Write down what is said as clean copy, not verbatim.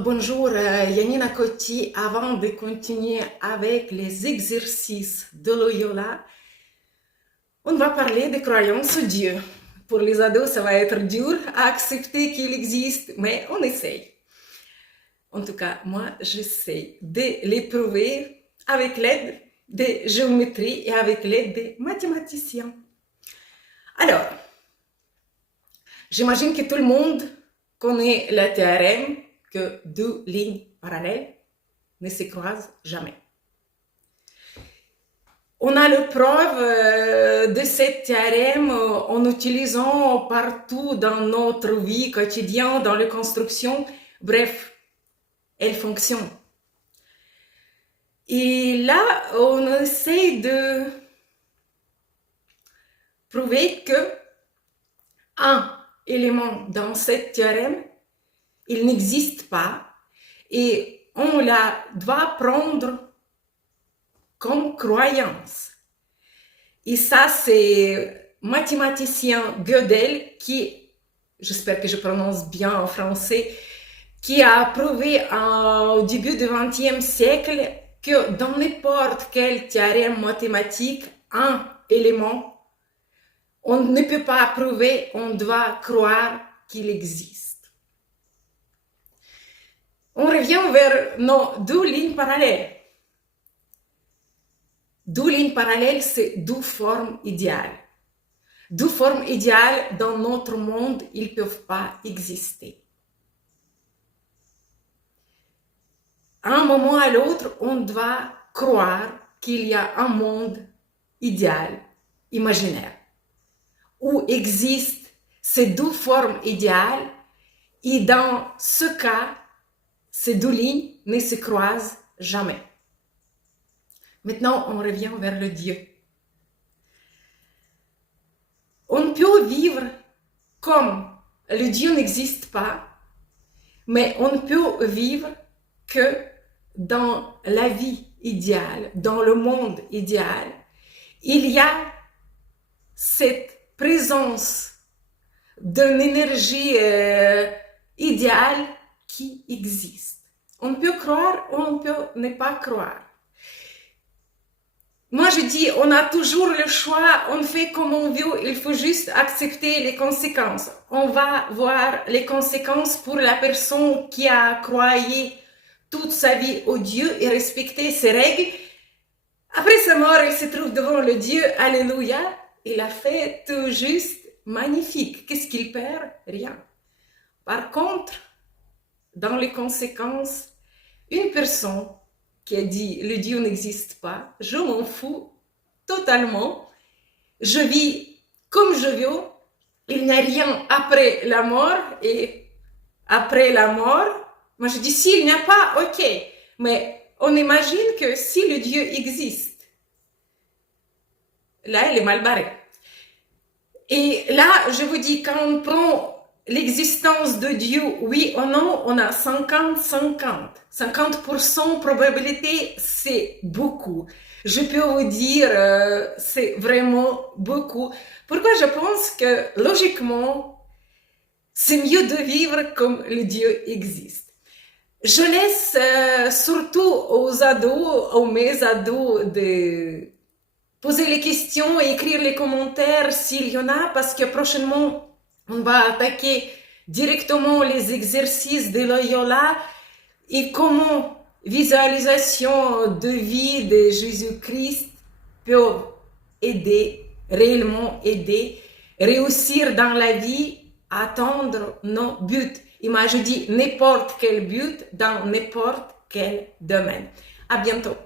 Bonjour, Yanina Coty. Avant de continuer avec les exercices de Loyola, on va parler des croyances en Dieu. Pour les ados, ça va être dur à accepter qu'il existe, mais on essaye. En tout cas, moi, j'essaie de les prouver avec l'aide de géométrie et avec l'aide des mathématiciens. Alors, j'imagine que tout le monde connaît le théorème que deux lignes parallèles ne se croisent jamais. On a la preuve de ce théorème en utilisant partout dans notre vie quotidienne, dans les constructions. Bref, elle fonctionne. Et là, on essaie de prouver que un élément dans ce théorème, il n'existe pas et on la doit prendre comme croyance. Et ça, c'est mathématicien Gödel qui, j'espère que je prononce bien en français, qui a prouvé au début du XXe siècle que dans n'importe quel théorème mathématique, un élément, on ne peut pas prouver, on doit croire qu'il existe. On revient vers nos deux lignes parallèles. Deux lignes parallèles, c'est deux formes idéales. Deux formes idéales dans notre monde, ils ne peuvent pas exister. À un moment à l'autre, on doit croire qu'il y a un monde idéal, imaginaire, où existent ces deux formes idéales et dans ce cas, ces deux lignes ne se croisent jamais. Maintenant, on revient vers le Dieu. On peut vivre comme le Dieu n'existe pas, mais on peut vivre que dans la vie idéale, dans le monde idéal, il y a cette présence d'une énergie idéale qui existe. On peut croire ou on peut ne pas croire. Moi, je dis, on a toujours le choix, on fait comme on veut, il faut juste accepter les conséquences. On va voir les conséquences pour la personne qui a croyé toute sa vie au Dieu et respecté ses règles. Après sa mort, il se trouve devant le Dieu, alléluia, il a fait tout juste magnifique. Qu'est-ce qu'il perd? Rien. Par contre, dans les conséquences, une personne qui a dit « le Dieu n'existe pas », je m'en fous totalement. Je vis comme je veux. Il n'y a rien après la mort. Et après la mort, moi je dis s'il n'y a pas, ok. Mais on imagine que si le Dieu existe, là, il est mal barré. Et là, je vous dis, quand on prend l'existence de Dieu, oui ou non, on a 50-50. 50% probabilité, c'est beaucoup. Je peux vous dire, c'est vraiment beaucoup. Pourquoi je pense que, logiquement, c'est mieux de vivre comme le Dieu existe. Je laisse surtout aux ados, aux mes ados, de poser les questions et écrire les commentaires s'il y en a, parce que prochainement, on va attaquer directement les exercices de Loyola et comment visualisation de vie de Jésus-Christ peut aider, réellement aider, réussir dans la vie, atteindre nos buts. Et moi, je dis n'importe quel but dans n'importe quel domaine. À bientôt.